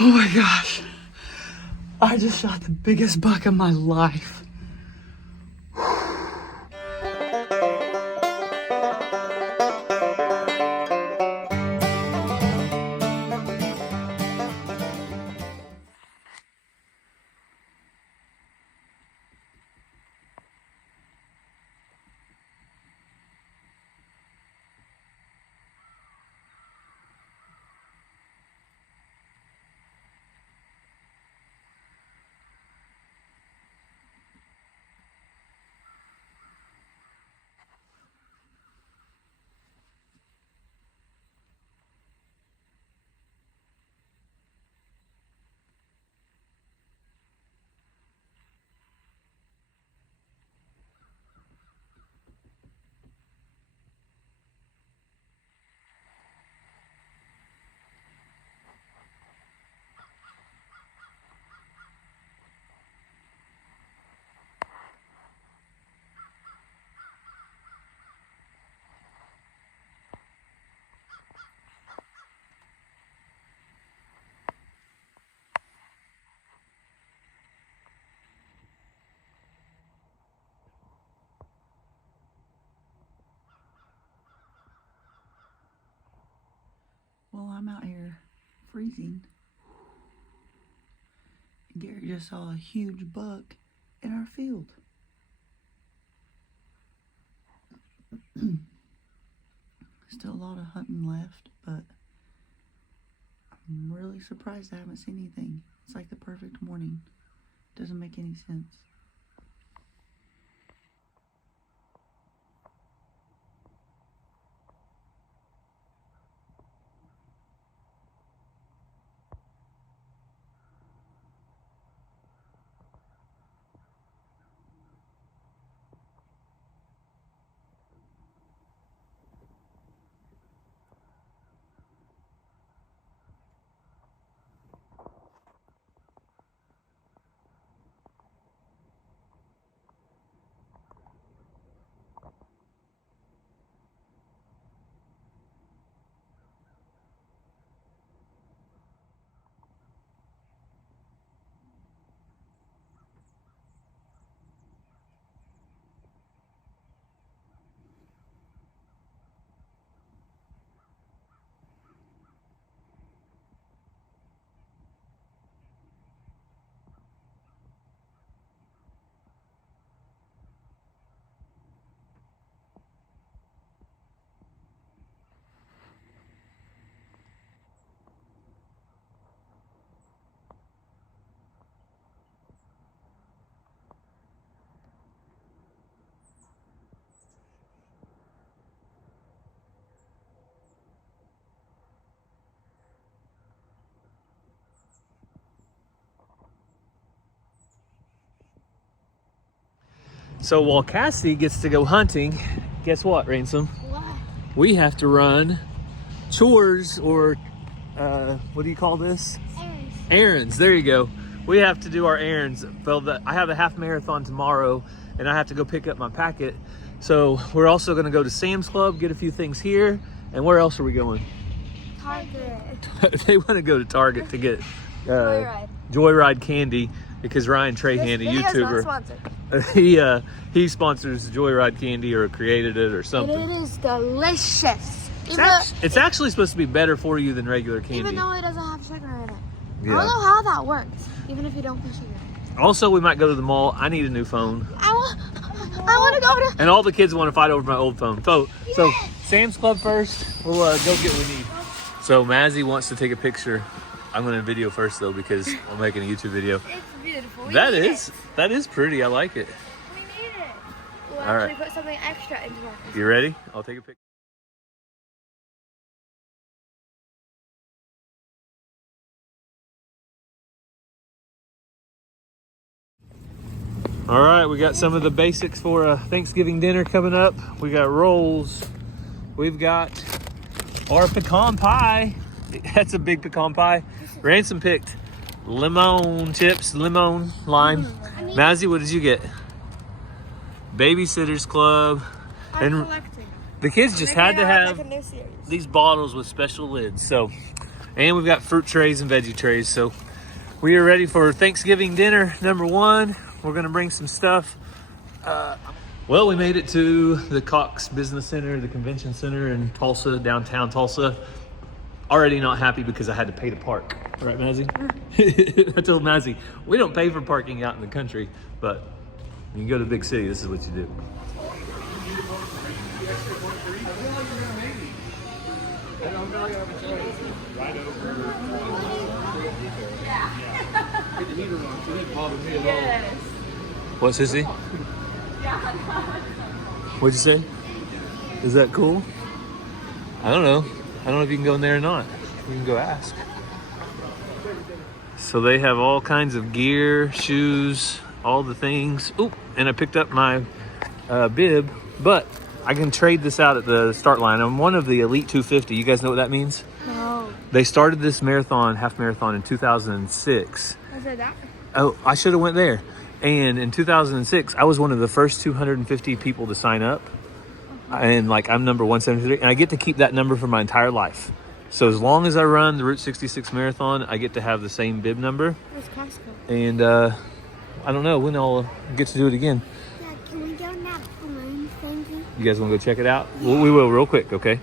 Oh my gosh. I just shot the biggest buck of my life. Well, I'm out here freezing. And Gary just saw a huge buck in our field. Still a lot of hunting left, but I'm really surprised I haven't seen anything. It's like the perfect morning. Doesn't make any sense. So while Cassie gets to go hunting, guess what, Ransom? What? We have to run chores, or what do you call this? Errands. Errands, there you go. We have to do our errands. Well, I have a half marathon tomorrow and I have to go pick up my packet. So we're also gonna go to Sam's Club, get a few things here. And where else are we going? Target. They wanna go to Target to get Joyride. Joyride candy, because Ryan Trahan, a YouTuber, he sponsors Joyride candy or created it or something. And it is delicious. It's actually supposed to be better for you than regular candy. Even though it doesn't have sugar in it. Yeah. I don't know how that works, even if you don't put sugar in it. Also, we might go to the mall. I need a new phone. I want to go to... And all the kids want to fight over my old phone. So Sam's Club first. We'll go get what we need. So Mazzy wants to take a picture. I'm going to video first, though, because I'm making a YouTube video. It's beautiful. That is pretty. I like it. We need it. We'll All actually right. put something extra into our... You ready? I'll take a picture. All right, we got some of the basics for a Thanksgiving dinner coming up. We got rolls. We've got our pecan pie. That's a big pecan pie. Ransom picked lemon chips, lemon, lime. Mazzy, what did you get? Babysitter's Club. I'm And collecting. the kids just had to have like a new series. these bottles with special lids. So And we've got fruit trays and veggie trays. So we are ready for Thanksgiving dinner number 1. We're gonna bring some stuff. Well, we made it to the Cox Business Center, the convention center in Tulsa, downtown Tulsa. Already not happy because I had to pay to park. Right, Mazzy? I told Mazzy, we don't pay for parking out in the country, but you can go to the big city, this is what you do. Yes. What, Sissy? What'd you say? Is that cool? I don't know. I don't know if you can go in there or not. You can go ask. So they have all kinds of gear, shoes, all the things. Oop, and I picked up my bib, but I can trade this out at the start line. I'm one of the Elite 250. You guys know what that means? No. They started this marathon, half marathon in 2006. I said that. Oh, I should have went there. And in 2006, I was one of the first 250 people to sign up. And like I'm number 173, and I get to keep that number for my entire life. So as long as I run the Route 66 marathon, I get to have the same bib number. Where's Costco? And I don't know when I'll get to do it again. Yeah, can we go in that balloon thingy? You guys want to go check it out? Well, we will real quick, okay?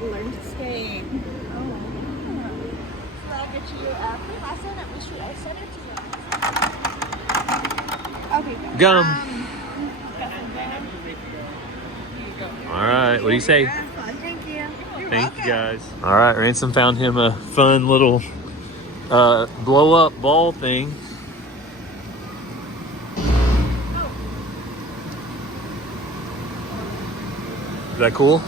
Learn to skate. Oh. So I'll get you after. I said it. I said it to you. Okay. Gum. All right, what do you say? Thank you. Thank you, guys. All right, Ransom found him a fun little blow-up ball thing. Is that cool?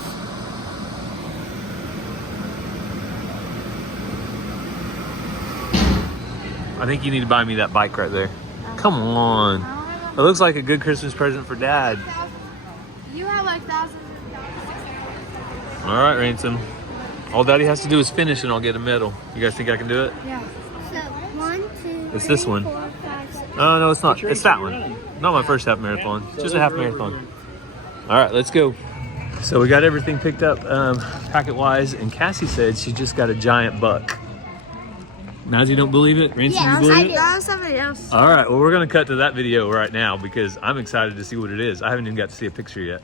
I think you need to buy me that bike right there. Come on. It looks like a good Christmas present for Dad. You have like thousands and thousands. All right, Ransom. All Daddy has to do is finish and I'll get a medal. You guys think I can do it? Yeah. So 1, 2. It's this 3, one. 4, 5, 6. Oh, no, it's not. It's that one. Not my first half marathon. Just a half marathon. All right, let's go. So we got everything picked up packet-wise, and Cassie said she just got a giant buck. Now you don't believe it? Ransom, you believe it? That was somebody else. All right, well, we're going to cut to that video right now because I'm excited to see what it is. I haven't even got to see a picture yet.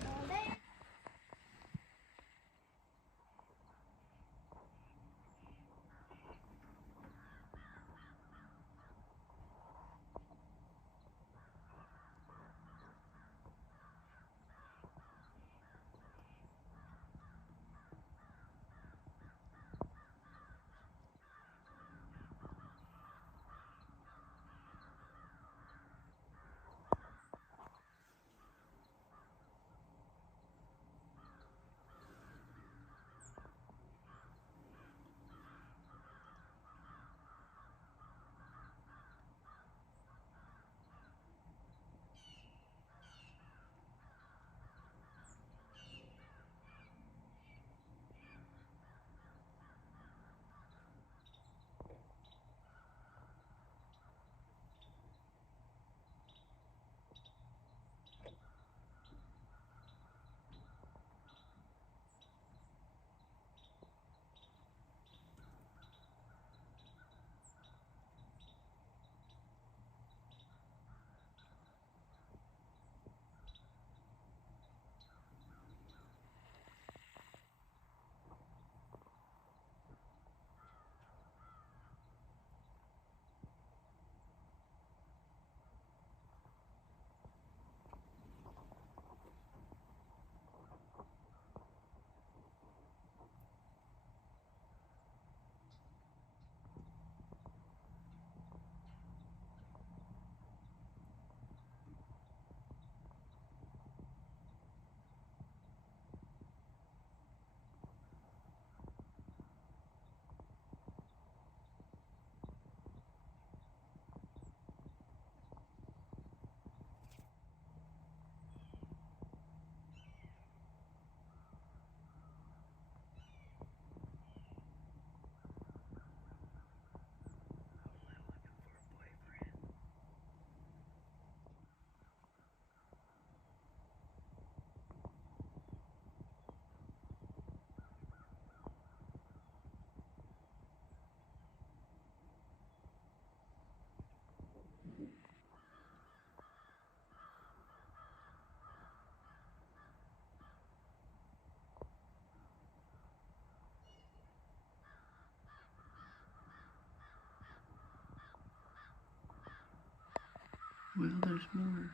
Well, there's more,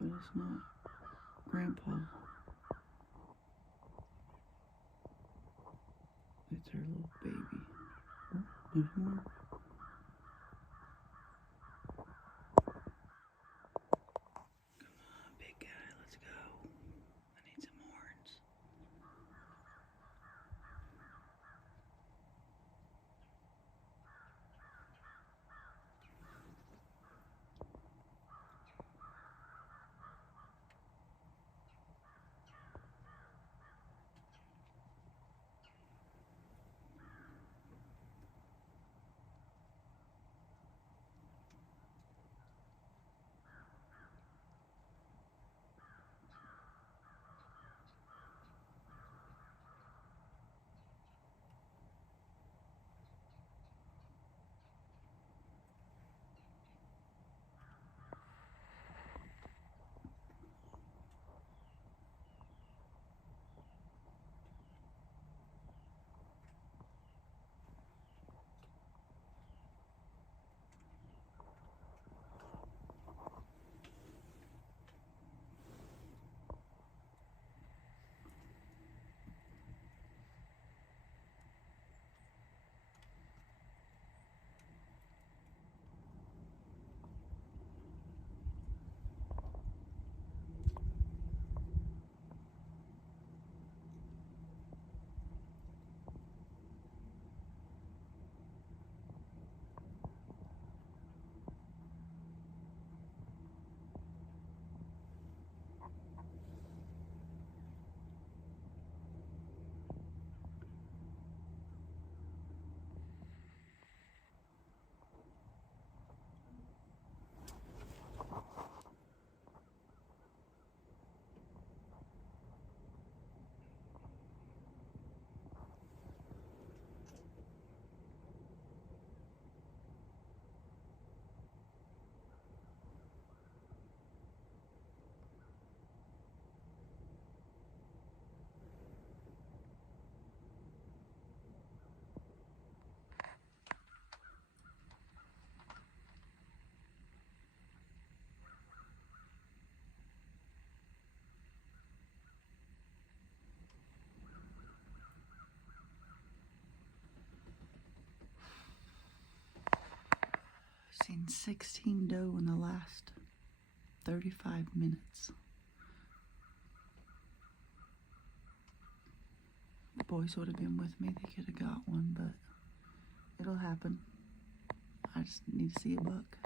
but it's not Grandpa. It's her little baby. Oh, there's more. Come on, big guy, let's go. I need some horns. Seen 16 doe in the last 35 minutes. The boys would have been with me. They could have got one, but it'll happen. I just need to see a buck.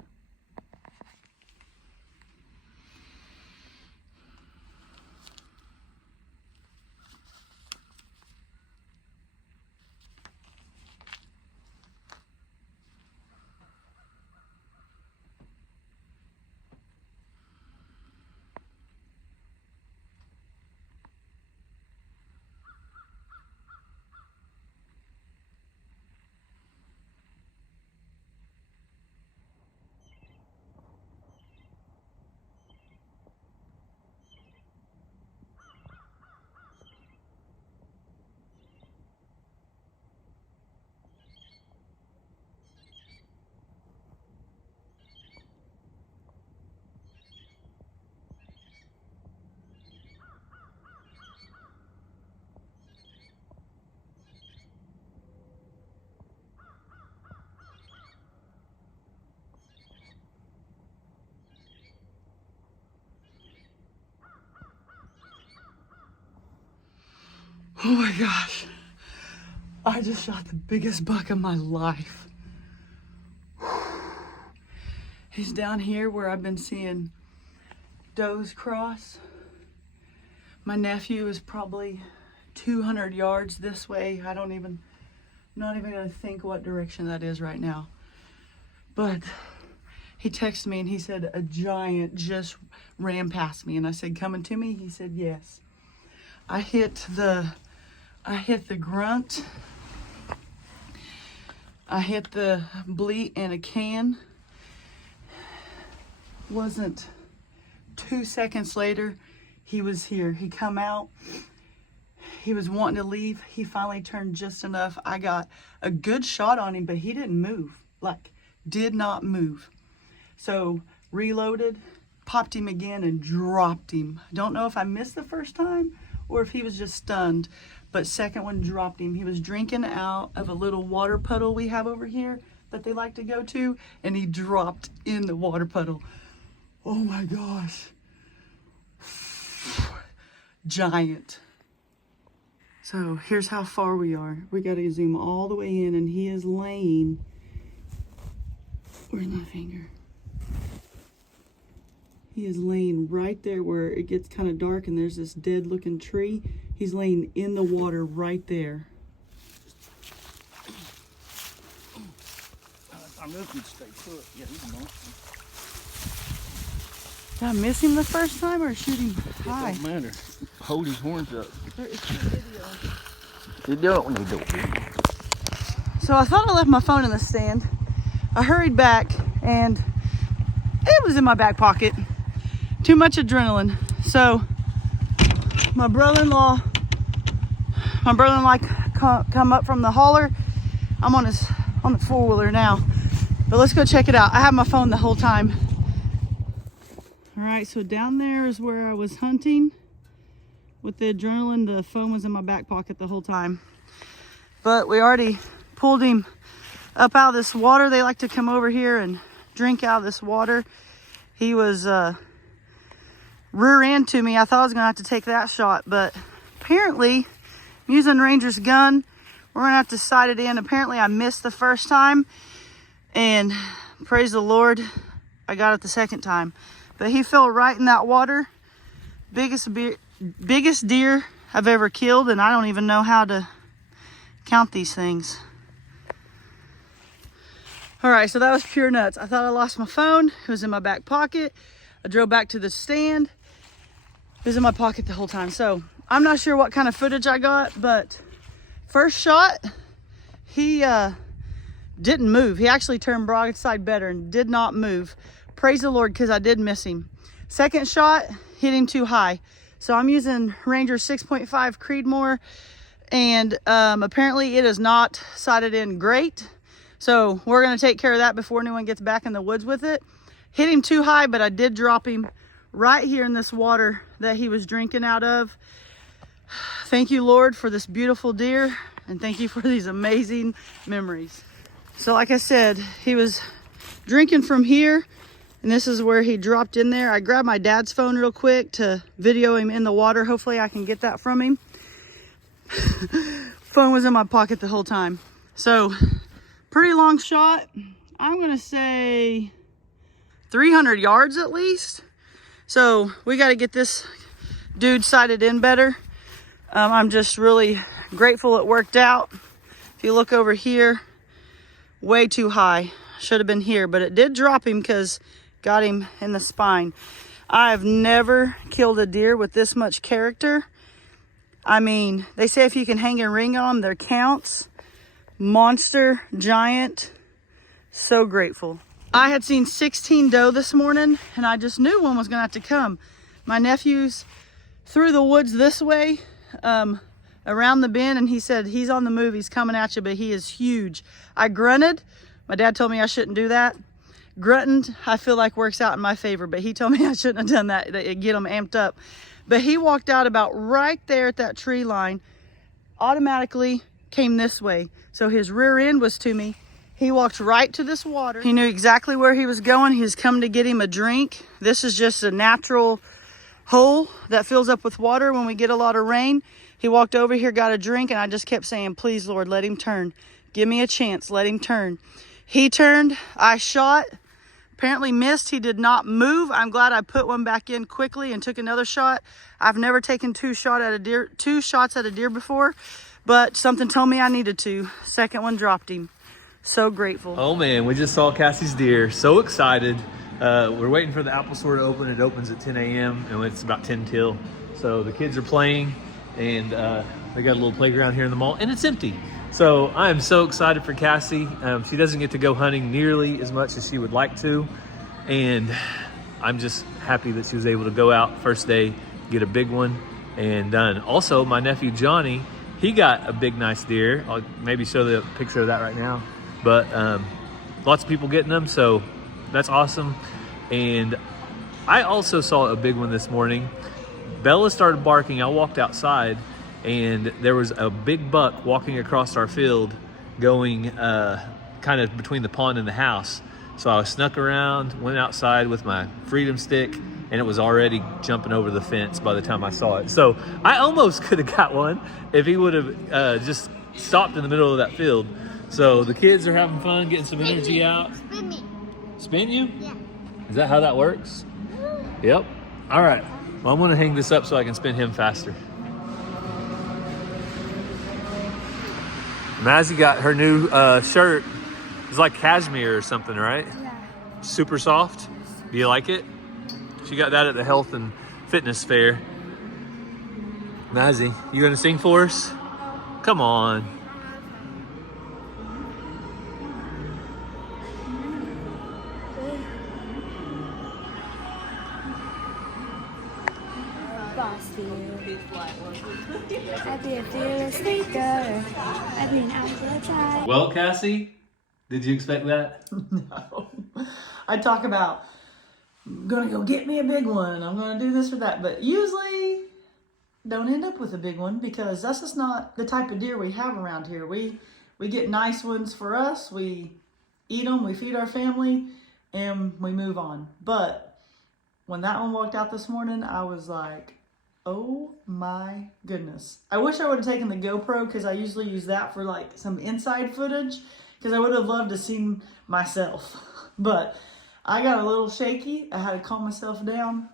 Oh my gosh. I just shot the biggest buck of my life. He's down here where I've been seeing does cross. My nephew is probably 200 yards this way. I'm not even gonna think what direction that is right now. But he texted me and he said a giant just ran past me, and I said, coming to me? He said, yes. I hit the grunt. I hit the bleat and a can. Wasn't 2 seconds later, he was here. He come out. He was wanting to leave. He finally turned just enough. I got a good shot on him, but he didn't move. Like, did not move. So reloaded, popped him again and dropped him. Don't know if I missed the first time or if he was just stunned, but second one dropped him. He was drinking out of a little water puddle we have over here that they like to go to, and he dropped in the water puddle. Oh my gosh. Giant. So here's how far we are. We got to zoom all the way in, and he is laying. Where's my finger? He is laying right there where it gets kind of dark and there's this dead looking tree. He's laying in the water right there. I'm looking to stay put. Yeah, he's a monster. Did I miss him the first time or shoot him high? It don't matter. Hold his horns up. There is no video. You don't need to. So I thought I left my phone in the stand. I hurried back and it was in my back pocket. Too much adrenaline. So my brother-in-law come up from the hauler. I'm on his four-wheeler now. But let's go check it out. I have my phone the whole time. All right, so down there is where I was hunting. With the adrenaline, the phone was in my back pocket the whole time. But we already pulled him up out of this water. They like to come over here and drink out of this water. He was rear end to me. I thought I was gonna have to take that shot, but apparently I'm using Ranger's gun. We're gonna have to sight it in. Apparently I missed the first time, and praise the Lord, I got it the second time. But he fell right in that water. Biggest deer I've ever killed, and I don't even know how to count these things. All right, so that was pure nuts. I thought I lost my phone. It was in my back pocket. I drove back to the stand. It was in my pocket the whole time. So I'm not sure what kind of footage I got, but first shot, he didn't move. He actually turned broadside better and did not move. Praise the Lord, because I did miss him. Second shot, hit him too high. So I'm using Ranger 6.5 Creedmoor, and apparently it is not sighted in great. So we're gonna take care of that before anyone gets back in the woods with it. Hit him too high, but I did drop him right here in this water that he was drinking out of. Thank you, Lord, for this beautiful deer, and thank you for these amazing memories. So like I said, he was drinking from here, and this is where he dropped in there. I grabbed my dad's phone real quick to video him in the water. Hopefully I can get that from him. Phone was in my pocket the whole time. So pretty long shot. I'm gonna say 300 yards at least. So we got to get this dude sighted in better. I'm just really grateful it worked out. If you look over here, way too high. Should have been here, but it did drop him because got him in the spine. I've never killed a deer with this much character. I mean, they say if you can hang a ring on them, there counts. Monster, giant, so grateful. I had seen 16 doe this morning, and I just knew one was gonna have to come. My nephew's through the woods this way, around the bend, and he said he's on the move, he's coming at you, but he is huge. I grunted. My dad told me I shouldn't do that. Grunting, I feel like works out in my favor, but he told me I shouldn't have done that, it'd get him amped up. But he walked out about right there at that tree line, automatically came this way. So his rear end was to me. He walked right to this water. He knew exactly where he was going. He was coming to get him a drink. This is just a natural hole that fills up with water when we get a lot of rain. He walked over here, got a drink, and I just kept saying, please, Lord, let him turn. Give me a chance, let him turn. He turned, I shot, apparently missed. He did not move. I'm glad I put one back in quickly and took another shot. I've never taken two shots at a deer before, but something told me I needed to. Second one dropped him. So grateful. Oh man, we just saw Cassie's deer. So excited. We're waiting for the apple store to open. It opens at 10 a.m. and it's about 10 till. So the kids are playing, and they got a little playground here in the mall, and it's empty. So I am so excited for Cassie. She doesn't get to go hunting nearly as much as she would like to, and I'm just happy that she was able to go out first day, get a big one, and done. Also, my nephew Johnny, he got a big, nice deer. I'll maybe show the picture of that right now. But lots of people getting them, so that's awesome. And I also saw a big one this morning. Bella started barking. I walked outside, and there was a big buck walking across our field going kind of between the pond and the house. So I snuck around, went outside with my freedom stick, and it was already jumping over the fence by the time I saw it. So I almost could have got one if he would have just stopped in the middle of that field. So the kids are having fun, getting some energy out. Spin me. Spin you? Yeah. Is that how that works? Yep. All right. Well, I'm going to hang this up so I can spin him faster. Mazzy got her new shirt. It's like cashmere or something, right? Yeah. Super soft. Do you like it? She got that at the health and fitness fair. Mazzy, you going to sing for us? Come on. I've been fearless thinker. I've been out the time. Well, Cassie, did you expect that? No. I talk about, I'm gonna go get me a big one. I'm gonna do this or that, but usually don't end up with a big one because that's just not the type of deer we have around here. We get nice ones for us. We eat them, we feed our family, and we move on. But when that one walked out this morning, I was like, oh my goodness. I wish I would have taken the GoPro because I usually use that for like some inside footage because I would have loved to see myself. But I got a little shaky. I had to calm myself down.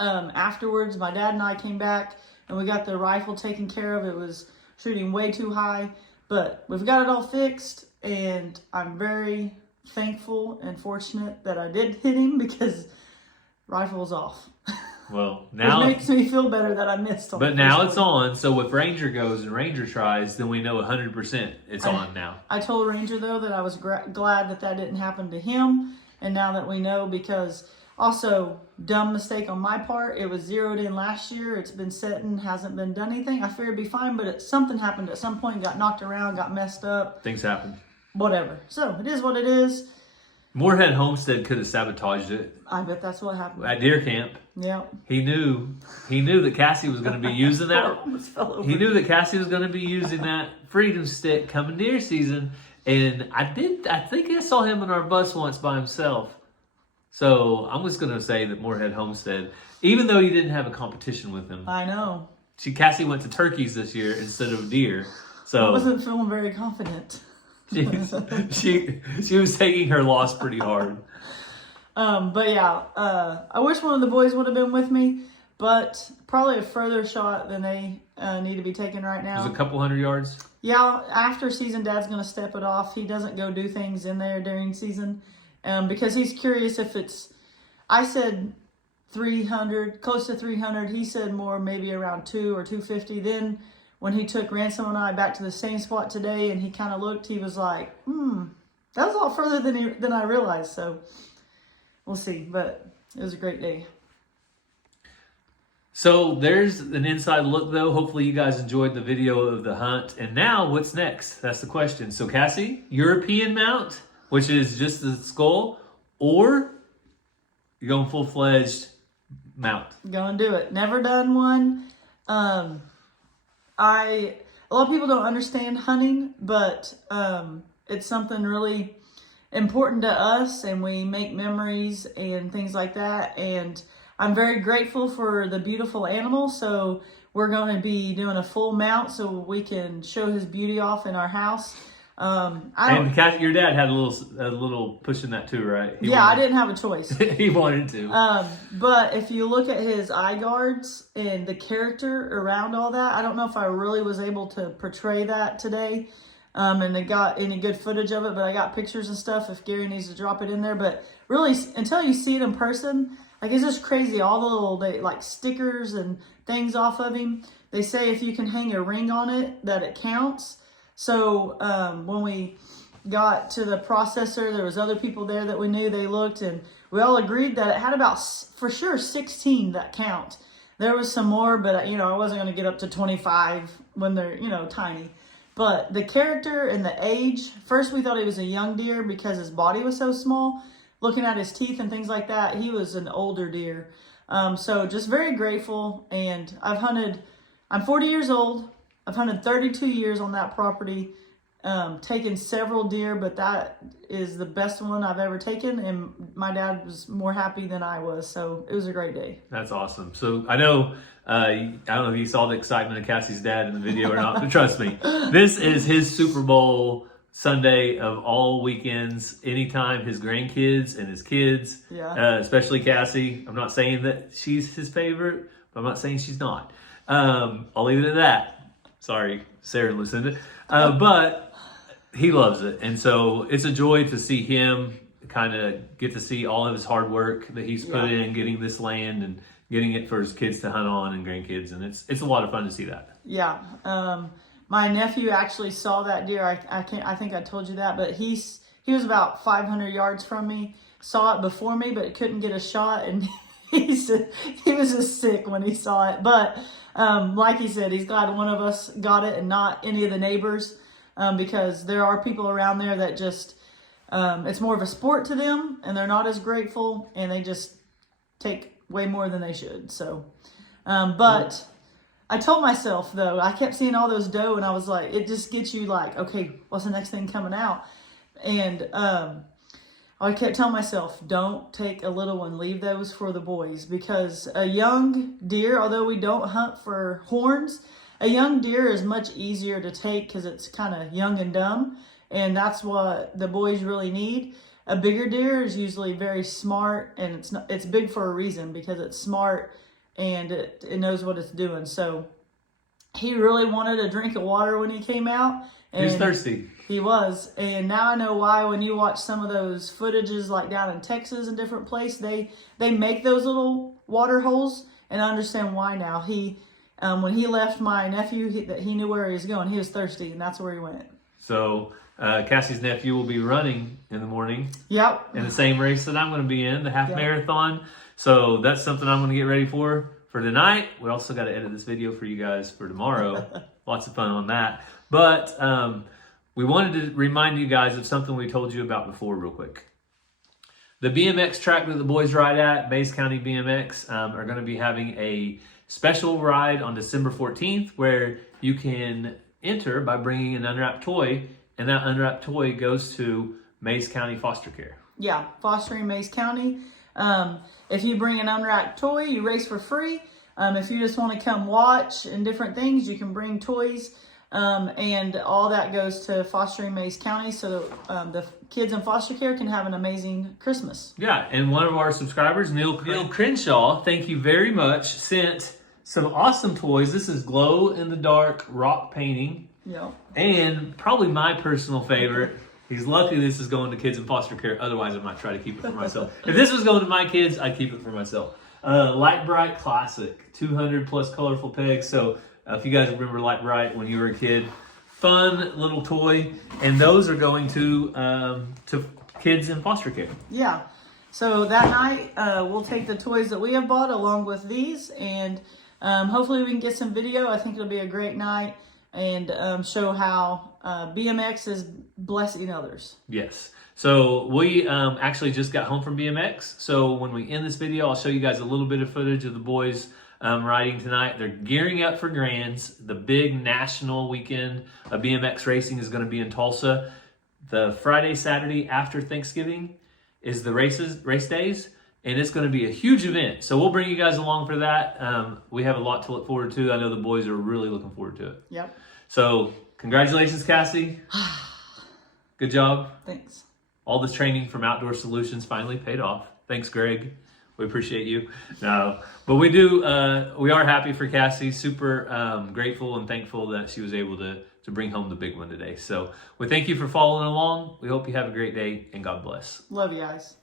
Afterwards, my dad and I came back and we got the rifle taken care of. It was shooting way too high, but we've got it all fixed and I'm very thankful and fortunate that I did hit him because rifle's off. Well, now Which makes me feel better that I missed on but the now first it's one. on. So if Ranger goes and Ranger tries, then we know 100% it's on now. I told Ranger though that I was glad that that didn't happen to him, and now that we know, because also dumb mistake on my part. It was zeroed in last year. It's been setting, hasn't been done anything. I figured it'd be fine, but something happened at some point. Got knocked around, got messed up. Things happen. Whatever. So it is what it is. Moorhead Homestead could have sabotaged it I bet that's what happened. at deer camp. Yep. He knew that Cassie was going to be using I that. almost fell over. He knew that Cassie was going to be using that freedom stick coming deer season, and I think I saw him on our bus once by himself. So I'm just going to say that Moorhead Homestead, even though you didn't have a competition with him, I know. Cassie went to turkeys this year instead of deer. So I wasn't feeling very confident. she was taking her loss pretty hard. But yeah, I wish one of the boys would have been with me, but probably a further shot than they need to be taking right It now. was a couple 100 yards. Yeah, after season, Dad's going to step it off. He doesn't go do things in there during season because he's curious if it's, I said 300, close to 300. He said more, maybe around 2 or 250. Then when he took Ransom and I back to the same spot today and he kind of looked, he was like, that was a lot further than I realized. So we'll see, but it was a great day. So there's an inside look though. Hopefully you guys enjoyed the video of the hunt. And now what's next? That's the question. So Cassie, European mount, which is just the skull, or you're going full-fledged mount? Gonna do it. Never done one. A lot of people don't understand hunting, but it's something really important to us, and we make memories and things like that. And I'm very grateful for the beautiful animal, so we're going to be doing a full mount so we can show his beauty off in our house. And Cassie, your dad had a little push in that too, right? I didn't have a choice. He wanted to. But if you look at his eye guards and the character around all that, I don't know if I really was able to portray that today. And they got any good footage of it, but I got pictures and stuff if Gary needs to drop it in there. But really, until you see it in person, like, it's just crazy. All the little stickers and things off of him. They say if you can hang a ring on it, that it counts. So when we got to the processor, there was other people there that we knew. They looked, and we all agreed that it had about, for sure, 16 that count. There was some more, but I wasn't going to get up to 25 when they're, tiny. But the character and the age, first we thought he was a young deer because his body was so small. looking at his teeth and things like that. He was an older deer. So just very grateful. And I'm 40 years old. I've hunted 32 years on that property, taken several deer, but that is the best one I've ever taken. And my dad was more happy than I was. So it was a great day. That's awesome. So I know, I don't know if you saw the excitement of Cassie's dad in the video or not, but trust me, this is his Super Bowl Sunday of all weekends. Anytime his grandkids and his kids, especially Cassie, I'm not saying that she's his favorite, but I'm not saying she's not. I'll leave it at that. Sorry, Sarah and Lucinda. But he loves it. And so it's a joy to see him kind of get to see all of his hard work that he's put in getting this land and getting it for his kids to hunt on and grandkids. And it's a lot of fun to see that. Yeah. My nephew actually saw that deer. I think I told you that, but he was about 500 yards from me, saw it before me, but couldn't get a shot. And he was just sick when he saw it. But like he said, he's glad one of us got it and not any of the neighbors, because there are people around there that just, it's more of a sport to them and they're not as grateful and they just take way more than they should. So, but I told myself though, I kept seeing all those doe and I was like, it just gets you like, okay, what's the next thing coming out? And, I kept telling myself, don't take a little one, leave those for the boys, because a young deer, although we don't hunt for horns, a young deer is much easier to take because it's kind of young and dumb, and that's what the boys really need. A bigger deer is usually very smart, and it's big for a reason, because it's smart and it knows what it's doing. So he really wanted a drink of water when he came out. He was thirsty. He was. And now I know why. When you watch some of those footages like down in Texas and different places, they make those little water holes, and I understand why now. He when he left my nephew, he knew where he was going. He was thirsty, and that's where he went. So Cassie's nephew will be running in the morning. Yep. In the same race that I'm going to be in, the half marathon. So that's something I'm going to get ready for tonight. We also got to edit this video for you guys for tomorrow. Lots of fun on that. But we wanted to remind you guys of something we told you about before real quick. The BMX track that the boys ride at, Mays County BMX, are going to be having a special ride on December 14th where you can enter by bringing an unwrapped toy, and that unwrapped toy goes to Mays County Foster Care. Yeah, fostering Mays County. If you bring an unwrapped toy, you race for free. If you just want to come watch and different things, you can bring toys. And all that goes to fostering Mays County so that the kids in foster care can have an amazing Christmas. Yeah, and one of our subscribers, Neil Crenshaw, thank you very much, sent some awesome toys. This is glow-in-the-dark rock painting. Yep. And probably my personal favorite. He's lucky this is going to kids in foster care. Otherwise, I might try to keep it for myself. If this was going to my kids, I'd keep it for myself. Light Bright Classic, 200 plus colorful pegs. So if you guys remember Light Bright when you were a kid, fun little toy. And those are going to kids in foster care. Yeah. So that night, we'll take the toys that we have bought along with these. And hopefully we can get some video. I think it'll be a great night. And show how BMX is blessing others. Yes. So we actually just got home from BMX. So when we end this video, I'll show you guys a little bit of footage of the boys riding tonight. They're gearing up for Grands. The big national weekend of BMX racing is going to be in Tulsa. The Friday, Saturday after Thanksgiving is the race days. And it's going to be a huge event. So we'll bring you guys along for that. We have a lot to look forward to. I know the boys are really looking forward to it. Yep. So congratulations, Cassie. Good job. Thanks. All this training from Outdoor Solutions finally paid off. Thanks, Greg. We appreciate you. No, but we are happy for Cassie. Super grateful and thankful that she was able to bring home the big one today. So we thank you for following along. We hope you have a great day and God bless. Love you guys.